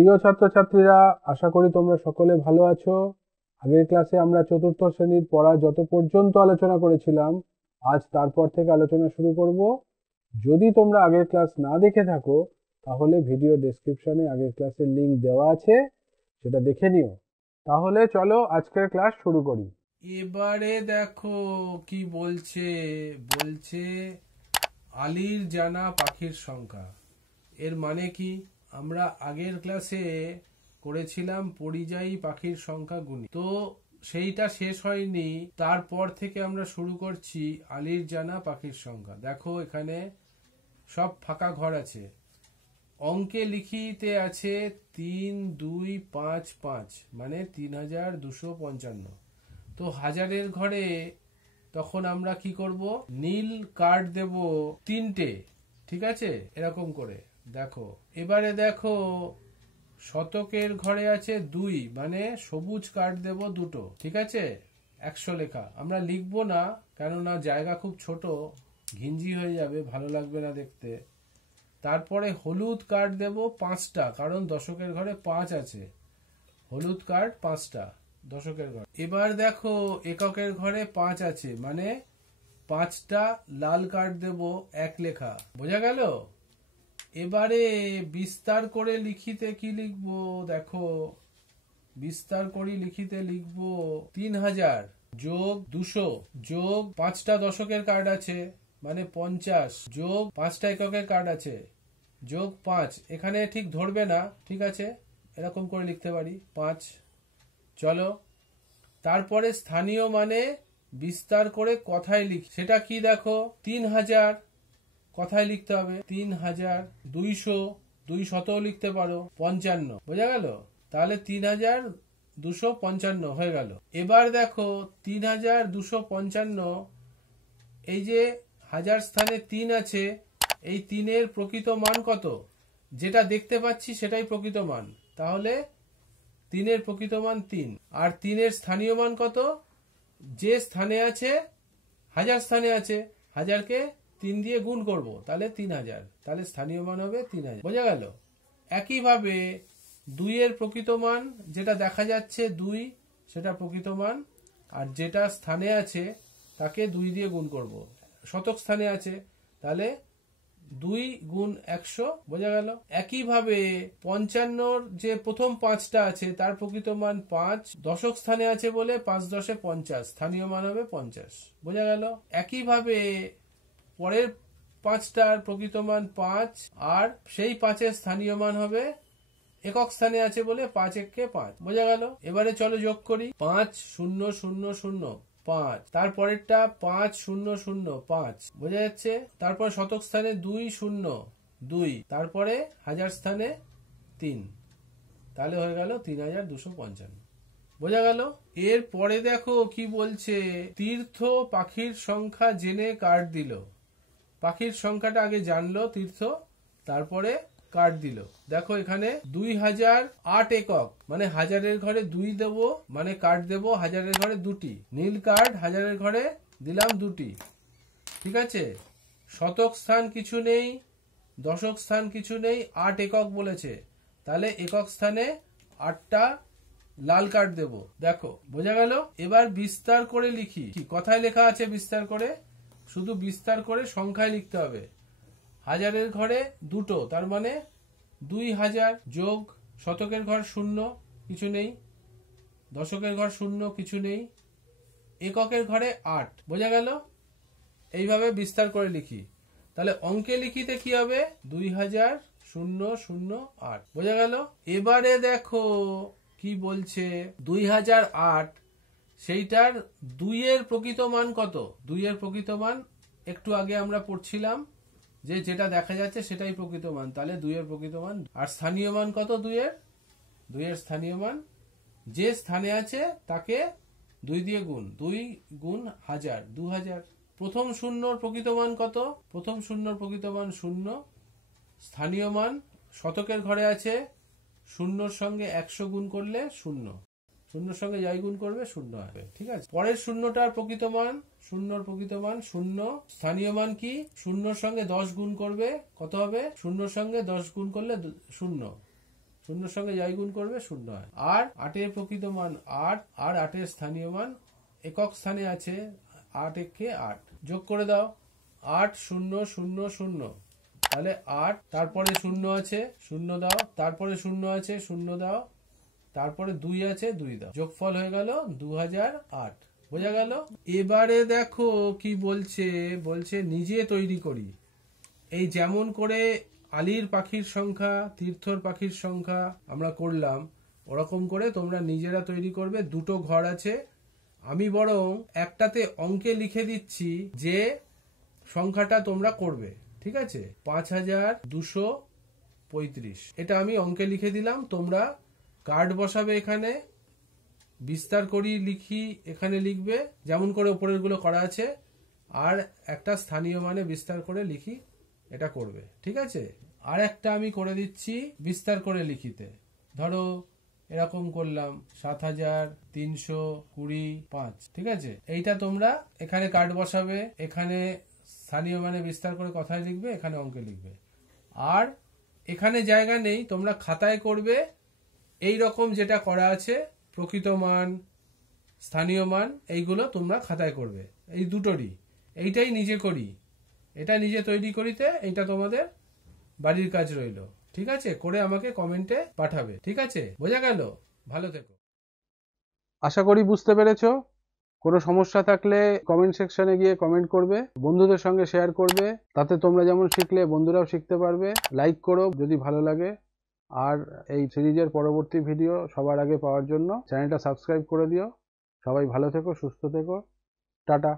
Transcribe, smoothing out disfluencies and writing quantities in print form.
প্রিয় ছাত্রছাত্রীরা, আশা করি তোমরা সকলে ভালো আছো। আগের ক্লাসে আমরা চতুর্থ শ্রেণীর পড়া যত পর্যন্ত আলোচনা করেছিলাম, আজ তারপর থেকে আলোচনা শুরু করব। যদি তোমরা আগের ক্লাস না দেখে থাকো, তাহলে ভিডিও ডেসক্রিপশনে আগের ক্লাসের লিংক দেওয়া আছে, সেটা দেখে নিও। তাহলে চলো আজকের ক্লাস শুরু করি। এবারে দেখো কি বলছে বলছে আলির জানা পাখির সংখ্যা। এর মানে কি? আমরা আগের ক্লাসে করেছিলাম পরিযায়ী পাখির সংখ্যা গুণি, তো সেইটা শেষ হয়নি। তারপর থেকে আমরা শুরু করছি আলির জানা পাখির সংখ্যা। দেখো এখানে সব ফাঁকা ঘর আছে। অঙ্কে লিখিতে আছে 3255, মানে 3255। তো হাজারের ঘরে তখন আমরা কি করব? নীল কার্ড দেব 3টে, ঠিক আছে, এরকম করে। দেখো এবারে দেখো শতকের ঘরে আছে 2, মানে সবুজ কার্ড দেব 2টো, ঠিক আছে। 100 লেখা আমরা লিখবো না, কেননা জায়গা খুব ছোট, ঘিঞ্জি হয়ে যাবে, ভালো লাগবে না দেখতে। তারপরে হলুদ কার্ড দেব 5টা, কারণ দশকের ঘরে 5 আছে। হলুদ কার্ড 5টা দশকের ঘরে। এবার দেখো এককের ঘরে 5 আছে, মানে 5টা লাল কার্ড দেব 1 লেখা। বোঝা গেল? এবারে বিস্তার করে লিখিতে কি লিখবো? দেখো বিস্তার করে লিখিতে লিখবো 3000 যোগ 200 যোগ 5টা দশকের কার্ড আছে, মানে 50, যোগ 5টা এককের কার্ড আছে, যোগ 5। এখানে ঠিক ধরবে না, ঠিক আছে, এরকম করে লিখতে পারি 5। চলো, তারপরে স্থানীয় মানে বিস্তার করে কথায় লিখ, সেটা কি? দেখো 3000 কথায় লিখতে হবে 3000, 200, 200 লিখতে পারো 55। বোঝা গেল? তাহলে 3255 হয়ে গেল। এবার দেখো 3255, এই যে হাজার স্থানে 3 আছে, এই 3-এর প্রকৃত মান কত? যেটা দেখতে পাচ্ছি সেটাই প্রকৃত মান, তাহলে 3-এর প্রকৃত মান 3। আর 3-এর স্থানীয় মান কত? যে স্থানে আছে, হাজার স্থানে আছে, হাজারকে 3 দিয়ে গুণ করব, তাহলে 3000, তাহলে স্থানীয় মান হবে 3000। বোঝা গেল? একইভাবে 2-এর প্রকৃত মান, যেটা দেখা যাচ্ছে 2, সেটা প্রকৃত মান, আর যেটা স্থানে আছে তাকে 2 দিয়ে গুণ করব। শতক স্থানে আছে, তাহলে 2 গুণ 100। বোঝা গেল? একইভাবে 55-র যে প্রথম 5টা আছে তার প্রকৃত মান 5, দশক স্থানে আছে বলে 5 10 50, স্থানীয় মান হবে 50। বোঝা গেল? একইভাবে পরের 5টার প্রকৃত মান 5, আর সেই 5-এর স্থানীয় মান হবে, একক স্থানে আছে বলে 5 1 5। বোঝা গেল? এবারে চলো যোগ করি। 5 0 0 0 5, তারপরেরটা 5 0 0 5। বোঝা যাচ্ছে? তারপর শতক স্থানে 2 0 2, তারপরে হাজার স্থানে 3, তাহলে হয়ে গেল 3255। বোঝা গেল? এর পরে দেখো কি বলছে, তীর্থ পাখির সংখ্যা জেনে কার্ড দিল। পাখির সংখ্যাটা আগে জানলো তীর্থ, তারপরে কার্ড দিল। দেখো এখানে 2008 একক, মানে হাজারের ঘরে 2 দেব, মানে কার্ড দেব হাজারের ঘরে 2টি। নীল কার্ড হাজারের ঘরে দিলাম 2টি, ঠিক আছে। শতক স্থান কিছু নেই, দশক স্থান কিছু নেই, 8 একক বলেছে, তাহলে একক স্থানে 8টা লাল কার্ড দেব। দেখো বোঝা গেল? এবার বিস্তার করে লিখি। কথায় লেখা আছে বিস্তার করে, শুধু বিস্তার করে সংখ্যায় লিখতে হবে। হাজারের ঘরে 2টো, তার মানে 2000, যোগ শতকের ঘর 0, কিছু নেই, দশকের ঘর 0, কিছু নেই, এককের ঘরে 8। বোঝা গেল? এইভাবে বিস্তার করে লিখি। তাহলে অঙ্কে লিখিতে কি হবে? 2008। বোঝা গেল? এবারে দেখো কি বলছে 2008, সেইটার 2-এর প্রকৃত মান কত? 2-এর প্রকৃত মান একটু আগে আমরা পড়ছিলাম যে যেটা দেখা যাচ্ছে সেটাই প্রকৃত মান, তাহলে 2-এর প্রকৃত মান। আর স্থানীয় মান কত 2-এর? 2-এর স্থানীয় মান যে স্থানে আছে তাকে 2 দিয়ে গুণ, 2 গুণ 1000, 2000। প্রথম শূন্যর প্রকৃত মান কত? প্রথম শূন্যর প্রকৃত মান 0, স্থানীয় মান শতকের ঘরে আছে, 0-র সঙ্গে 100 গুণ করলে 0, 0-র সঙ্গে যাই গুণ করবে 0 হবে, ঠিক আছে। পরের শূন্যটার প্রকৃত মান, 0-র প্রকৃত মান 0, স্থানীয় মান কি? 0-র সঙ্গে 10 গুণ করবে, কত হবে? 0-র সঙ্গে 10 গুণ করলে 0, শূন্যর সঙ্গে যাই গুণ করবে শূন্য হয়। আর 8-এর প্রকৃত মান 8, আর 8-এর স্থানীয় মান একক স্থানে আছে 8 একে 8, যোগ করে দাও 8 0 0 0, তাহলে 8, তারপরে 0 আছে 0 দাও, তারপরে 0 আছে 0 দাও, তারপরে 2 আছে 2 দাও, যোগফল হয়ে গেল 2008। বোঝা গেল? এবারে দেখো কি বলছে, বলছে নিজে তৈরি করি। এই যেমন করে আলির পাখির সংখ্যা, তীর্থর পাখির সংখ্যা আমরা করলাম, ওরকম করে তোমরা নিজেরা তৈরি করবে। দুটো ঘর আছে, আমি বরং একটাতে অঙ্কে লিখে দিচ্ছি যে সংখ্যাটা তোমরা করবে, ঠিক আছে? 5235, এটা আমি অঙ্কে লিখে দিলাম। তোমরা কার্ড বসাবে এখানে, বিস্তার করি লিখি এখানে লিখবে, যেমন করে উপরের গুলো করা আছে, আর একটা স্থানীয় মানে বিস্তার করে লিখি, এটা করবে, ঠিক আছে? আর একটা আমি করে দিচ্ছি বিস্তার করে লিখিতে। ধরো এরকম করলাম 7325, ঠিক আছে? এইটা তোমরা এখানে কার্ড বসাবে, এখানে স্থানীয় মানে বিস্তার করে কথায় লিখবে, এখানে অঙ্কে লিখবে। আর এখানে জায়গা নেই, তোমরা খাতায় করবে এই রকম যেটা করা আছে, প্রকৃত মান, স্থানীয় মান, এইগুলো তোমরা খাতায় করবে, এই দুটোরই। এইটাই নিজে করি, এটা নিজে তৈরি করিতে, এইটা তোমাদের বাড়ির কাজ রইল, ঠিক আছে? করে আমাকে কমেন্টে পাঠাবে, ঠিক আছে? বোঝা গেল? ভালো থেকো। আশা করি বুঝতে পেরেছো। কোনো সমস্যা থাকলে কমেন্ট সেকশনে গিয়ে কমেন্ট করবে, বন্ধুদের সঙ্গে শেয়ার করবে, তাতে তোমরা যেমন শিখলে বন্ধুরাও শিখতে পারবে। লাইক করো যদি ভালো লাগে, আর এই সিরিজের পরবর্তী ভিডিও সবার আগে পাওয়ার জন্য চ্যানেলটা সাবস্ক্রাইব করে দিও। সবাই ভালো থেকো, সুস্থ থেকো, টাটা।